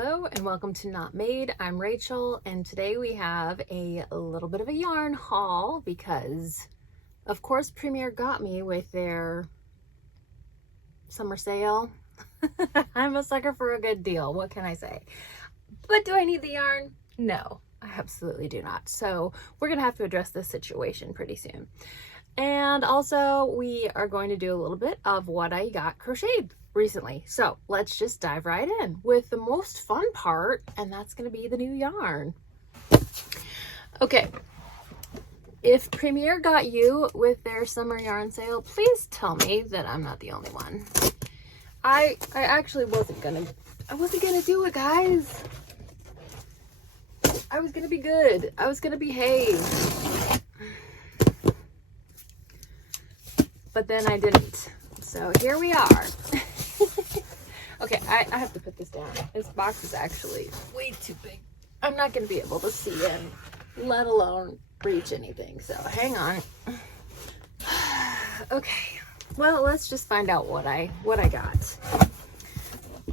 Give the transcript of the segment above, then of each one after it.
Hello and welcome to Not Made. I'm Rachel and today we have a little bit of a yarn haul because of course Premier got me with their summer sale. I'm a sucker for a good deal, what can I say? But do I need the yarn? No, I absolutely do not. So we're gonna have to address this situation pretty soon. And also we are going to do a little bit of what I got crocheted recently. So let's just dive right in with the most fun part, and that's going to be the new yarn. Okay, if Premier got you with their summer yarn sale, please tell me that I'm not the only one. I actually wasn't gonna do it, guys. I was gonna be good. I was gonna behave. But then I didn't. So here we are. Okay, I have to put this down. This box is actually way too big. I'm not going to be able to see it, let alone reach anything. So hang on. Okay, well, let's just find out what I got.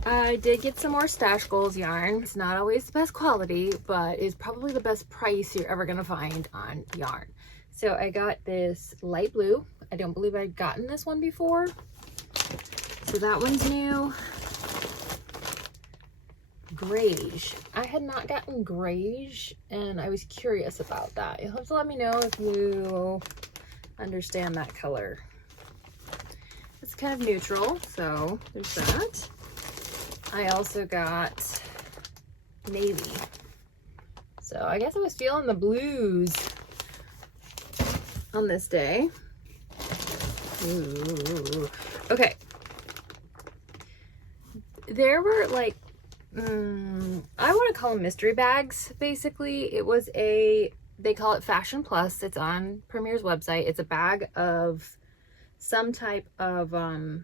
I did get some more Stash Goals yarn. It's not always the best quality, but it's probably the best price you're ever going to find on yarn. So I got this light blue. I don't believe I'd gotten this one before. So that one's new. Grayish. I had not gotten grayish and I was curious about that. You'll have to let me know if you understand that color. It's kind of neutral, so there's that. I also got navy. So I guess I was feeling the blues on this day. Ooh. Okay. There were like, I want to call them mystery bags, basically. It was they call it Fashion Plus. It's on Premier's website. It's a bag of some type of, I don't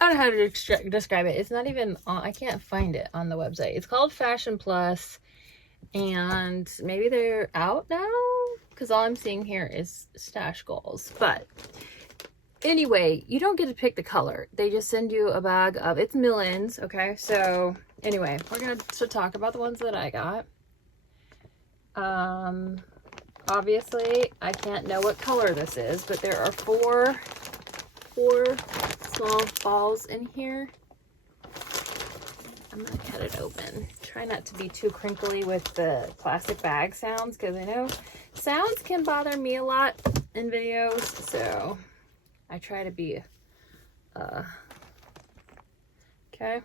know how to describe it. It's not even on, I can't find it on the website. It's called Fashion Plus, and maybe they're out now because all I'm seeing here is Stash Goals. But anyway, you don't get to pick the color. They just send you a bag of, it's millions, okay? So anyway, we're going to talk about the ones that I got. Obviously, I can't know what color this is, but there are four small balls in here. I'm going to cut it open. Try not to be too crinkly with the plastic bag sounds, because I know sounds can bother me a lot in videos, so I try to be, okay.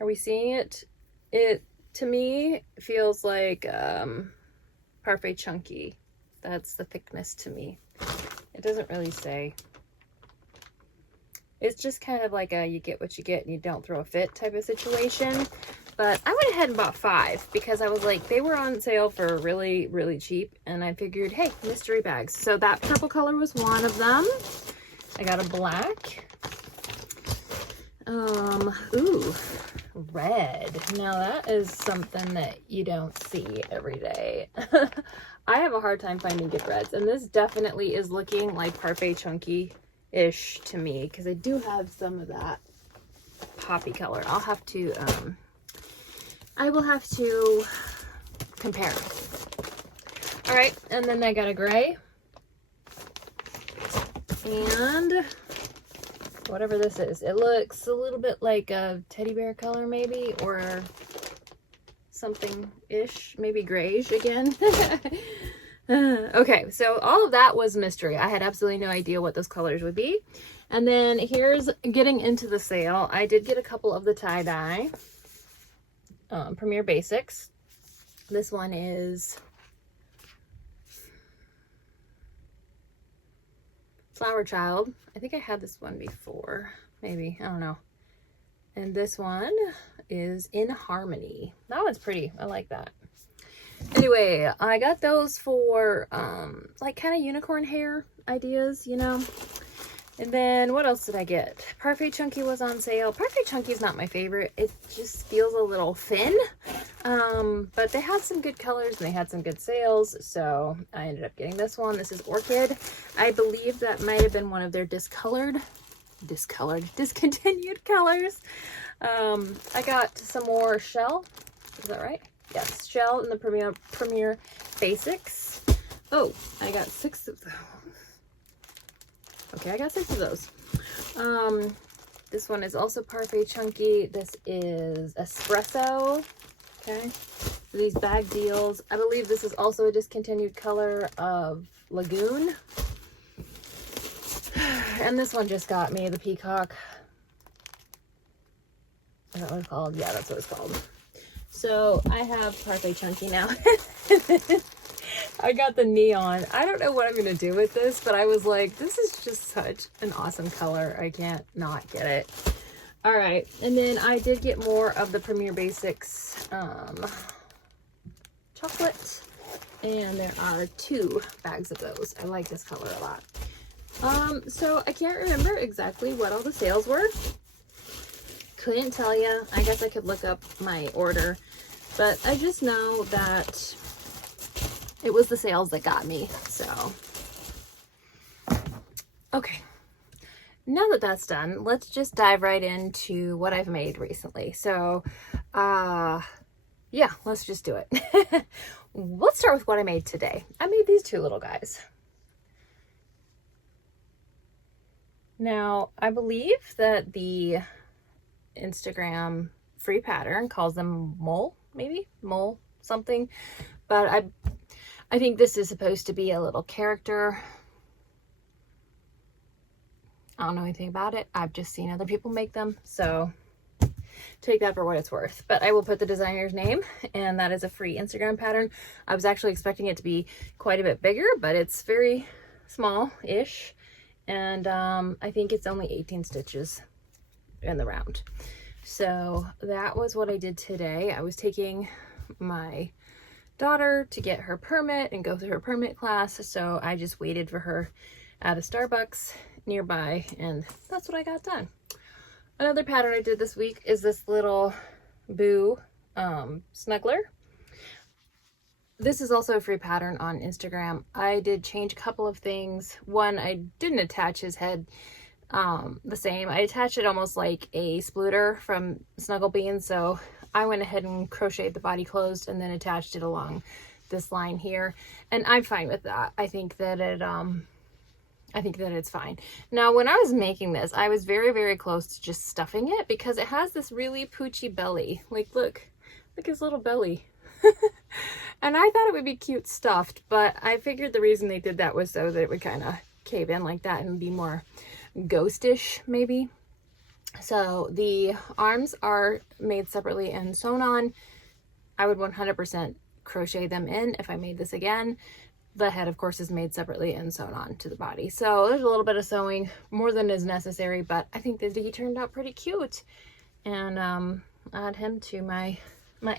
Are we seeing it? It, to me, feels like, Parfait Chunky. That's the thickness to me. It doesn't really say. It's just kind of like a, you get what you get and you don't throw a fit type of situation. But I went ahead and bought 5 because I was like, they were on sale for really, really cheap. And I figured, hey, mystery bags. So that purple color was one of them. I got a black. Ooh, red. Now that is something that you don't see every day. I have a hard time finding good reds. And this definitely is looking like Parfait Chunky-ish to me, because I do have some of that poppy color. I'll have to, I will have to compare. All right, and then I got a gray. And whatever this is, it looks a little bit like a teddy bear color maybe, or something-ish, maybe grayish again. Okay, so all of that was mystery. I had absolutely no idea what those colors would be. And then here's getting into the sale. I did get a couple of the tie-dye. Premier Basics. This one is Flower Child. I think I had this one before, maybe, I don't know. And this one is In Harmony. That one's pretty, I like that. Anyway, I got those for like kind of unicorn hair ideas, you know. And then what else did I get? Parfait Chunky was on sale. Parfait Chunky is not my favorite. It just feels a little thin. But they had some good colors and they had some good sales. So I ended up getting this one. This is Orchid. I believe that might have been one of their discontinued colors. I got some more shell. Is that right? Yes, shell in the Premier Basics. Oh, I got 6 of those. Okay, I got 6 of those. This one is also Parfait Chunky. This is Espresso. Okay, so these bag deals. I believe this is also a discontinued color of Lagoon. And this one just got me, the Peacock. Is that what it's called? Yeah, that's what it's called. So I have Parfait Chunky now. I got the neon. I don't know what I'm going to do with this, but I was like, this is just such an awesome color. I can't not get it. All right. And then I did get more of the Premier Basics chocolate. And there are 2 bags of those. I like this color a lot. So I can't remember exactly what all the sales were. Couldn't tell you. I guess I could look up my order. But I just know that it was the sales that got me, so. Okay, now that that's done, let's just dive right into what I've made recently. So, yeah, let's just do it. Let's start with what I made today. I made these 2 little guys. Now, I believe that the Instagram free pattern calls them mole, maybe? Mole something. But I think this is supposed to be a little character. I don't know anything about it. I've just seen other people make them, so take that for what it's worth. But I will put the designer's name, and that is a free Instagram pattern. I was actually expecting it to be quite a bit bigger, but it's very small-ish. And I think it's only 18 stitches in the round. So that was what I did today. I was taking my daughter to get her permit and go through her permit class, so I just waited for her at a Starbucks nearby, and that's what I got done. Another pattern I did this week is this little Boo snuggler. This is also a free pattern on Instagram. I did change a couple of things. One, I didn't attach his head the same. I attached it almost like a splooter from Snuggle Beans, so I went ahead and crocheted the body closed and then attached it along this line here, and I'm fine with that. I think that it's fine. Now, when I was making this, I was very, very close to just stuffing it because it has this really poochy belly. Like, look his little belly. And I thought it would be cute stuffed, but I figured the reason they did that was so that it would kind of cave in like that and be more ghostish, maybe. So the arms are made separately and sewn on. I would 100% crochet them in if I made this again. The head, of course, is made separately and sewn on to the body. So there's a little bit of sewing, more than is necessary, but I think that he turned out pretty cute. And add him to my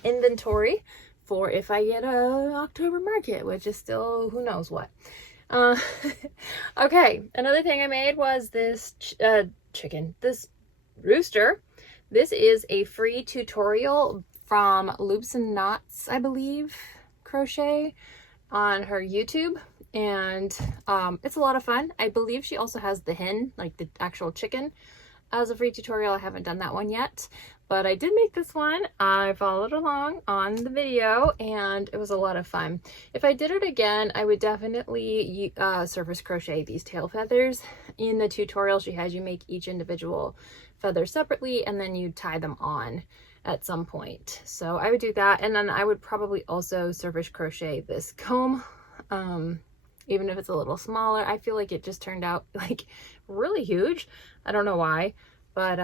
inventory for if I get a October market, which is still who knows what. Okay, another thing I made was this this rooster. This is a free tutorial from Loops and Knots, I believe, Crochet, on her YouTube, and it's a lot of fun. I believe she also has the hen, like the actual chicken, as a free tutorial. I haven't done that one yet, but I did make this one. I followed along on the video, and it was a lot of fun. If I did it again, I would definitely surface crochet these tail feathers. In the tutorial, she has you make each individual feather separately, and then you tie them on at some point. So I would do that, and then I would probably also surface crochet this comb, even if it's a little smaller. I feel like it just turned out like really huge. I don't know why, but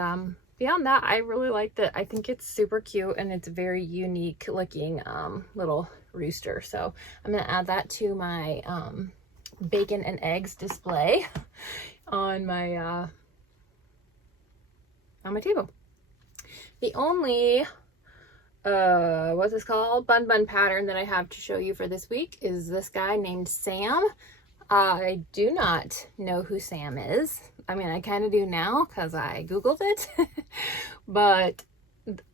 beyond that, I really liked it. I think it's super cute, and it's a very unique looking little rooster. So I'm gonna add that to my bacon and eggs display on my table. The only what's this called, bun pattern that I have to show you for this week is this guy named Sam. I do not know who Sam is. I mean, I kind of do now because I googled it, but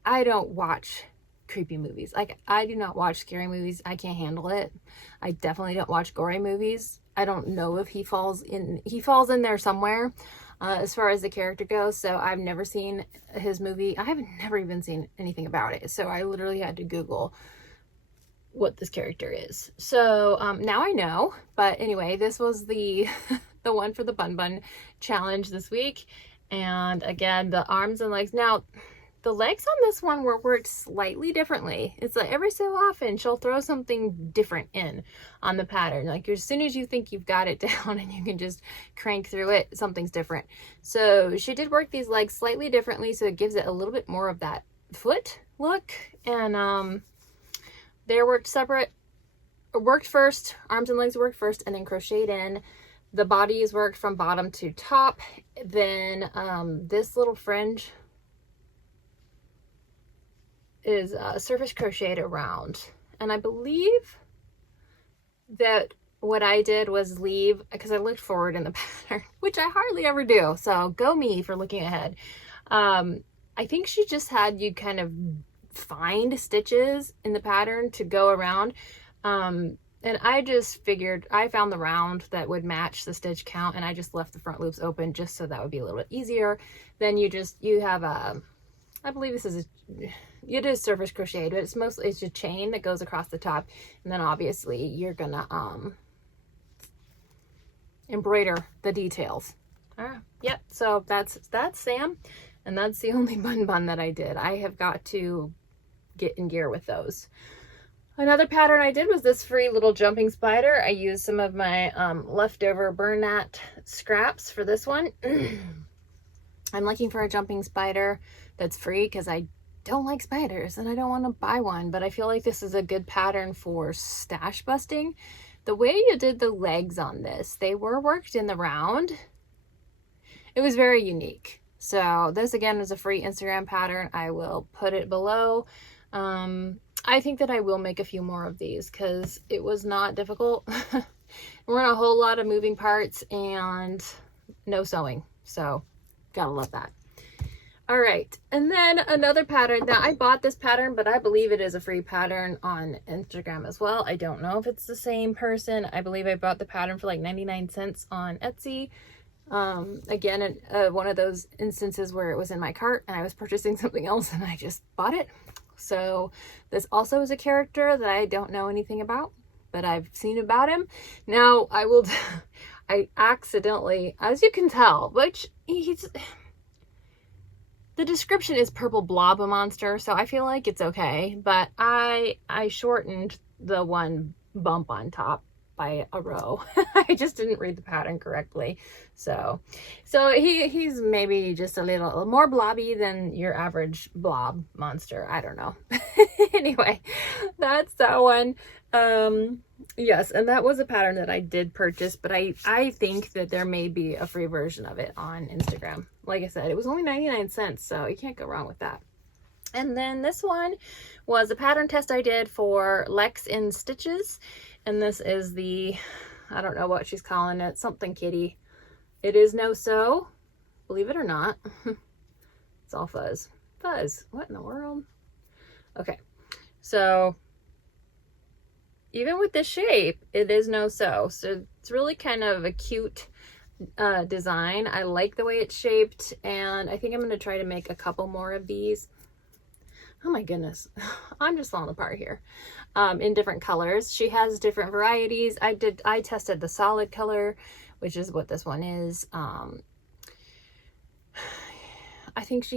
I don't watch creepy movies. Like, I do not watch scary movies. I can't handle it. I definitely don't watch gory movies. I don't know if he falls in there somewhere. as far as the character goes. So I've never seen his movie. I have never even seen anything about it. So I literally had to Google what this character is. So now I know. But anyway, this was the the one for the Bun Bun challenge this week. And again, the arms and legs. Now, the legs on this one were worked slightly differently. It's like every so often she'll throw something different in on the pattern. Like as soon as you think you've got it down and you can just crank through it, something's different. So she did work these legs slightly differently, so it gives it a little bit more of that foot look. And they're worked separate. Worked first, arms and legs worked first, and then crocheted in. The body is worked from bottom to top. Then this little fringe is surface crocheted around. And I believe that what I did was leave, because I looked forward in the pattern, which I hardly ever do, so go me for looking ahead. I think she just had you kind of find stitches in the pattern to go around, and I just figured, I found the round that would match the stitch count, and I just left the front loops open just so that would be a little bit easier. Then you have a, I believe this is it is surface crocheted, but it's just chain that goes across the top, and then obviously you're gonna embroider the details. Yep, so that's Sam, and that's the only Bun Bun that I did. I have got to get in gear with those. Another pattern I did was this free little jumping spider. I used some of my leftover Bernat scraps for this one. I'm looking for a jumping spider that's free because I don't like spiders and I don't want to buy one, but I feel like this is a good pattern for stash busting. The way you did the legs on this, they were worked in the round. It was very unique. So this again is a free Instagram pattern. I will put it below. I think that I will make a few more of these because it was not difficult. We're in a whole lot of moving parts and no sewing. So gotta love that. All right, and then another pattern that I bought this pattern, but I believe it is a free pattern on Instagram as well. I don't know if it's the same person. I believe I bought the pattern for like 99 cents on Etsy. Again, one of those instances where it was in my cart and I was purchasing something else and I just bought it. So this also is a character that I don't know anything about, but I've seen about him. Now I accidentally, as you can tell, which the description is purple blob monster, so I feel like it's okay, but I shortened the one bump on top by a row. I just didn't read the pattern correctly. So he's maybe just a little more blobby than your average blob monster. I don't know. Anyway, that's that one. Yes, and that was a pattern that I did purchase, but I think that there may be a free version of it on Instagram. Like I said, it was only 99 cents, so you can't go wrong with that. And then this one was a pattern test I did for Lex in Stitches. And this is the, I don't know what she's calling it, something kitty. It is no sew, believe it or not. It's all fuzz. Fuzz, what in the world? Okay, so even with this shape, it is no sew. So it's really kind of a cute design. I like the way it's shaped, and I think I'm going to try to make a couple more of these. Oh my goodness, I'm just falling apart here. In different colors. She has different varieties. I tested the solid color, which is what this one is. I think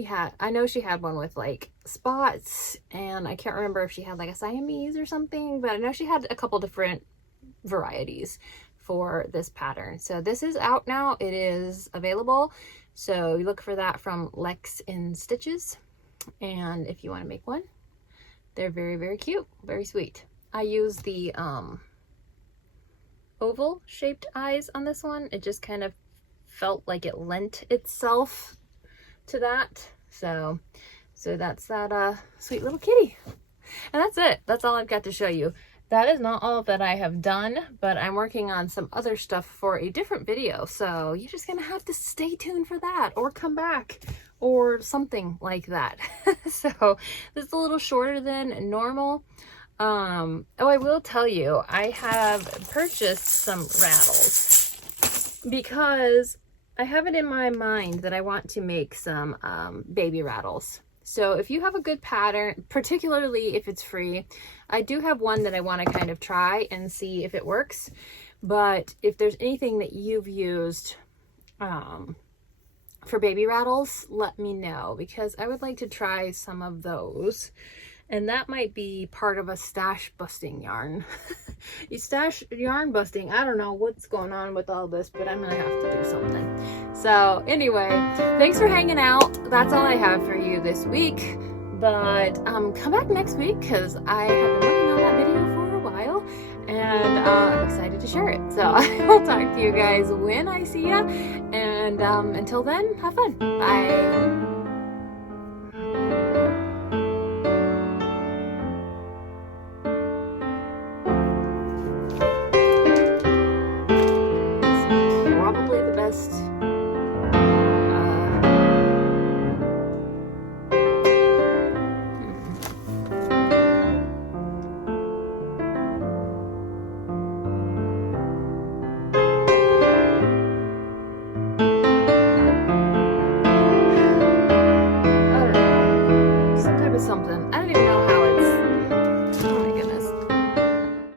I know she had one with like spots, and I can't remember if she had like a Siamese or something, but I know she had a couple different varieties for this pattern. So this is out now. It is available. So you look for that from Lex in Stitches. And if you want to make one, they're very, very cute, very sweet. I use the oval shaped eyes on this one. It just kind of felt like it lent itself to that. So that's that sweet little kitty. And that's it. That's all I've got to show you. That is not all that I have done, but I'm working on some other stuff for a different video. So you're just going to have to stay tuned for that, or come back or something like that. So this is a little shorter than normal. Oh, I will tell you, I have purchased some rattles because I have it in my mind that I want to make some baby rattles. So if you have a good pattern, particularly if it's free, I do have one that I want to kind of try and see if it works. But if there's anything that you've used for baby rattles, let me know, because I would like to try some of those. And that might be part of a stash busting yarn. You stash yarn busting, I don't know what's going on with all this, but I'm gonna have to do something. So anyway, thanks for hanging out. That's all I have for you this week. But come back next week, because I have been working on that video for a while, and I'm excited to share it. So I will talk to you guys when I see ya, and until then, have fun. Bye.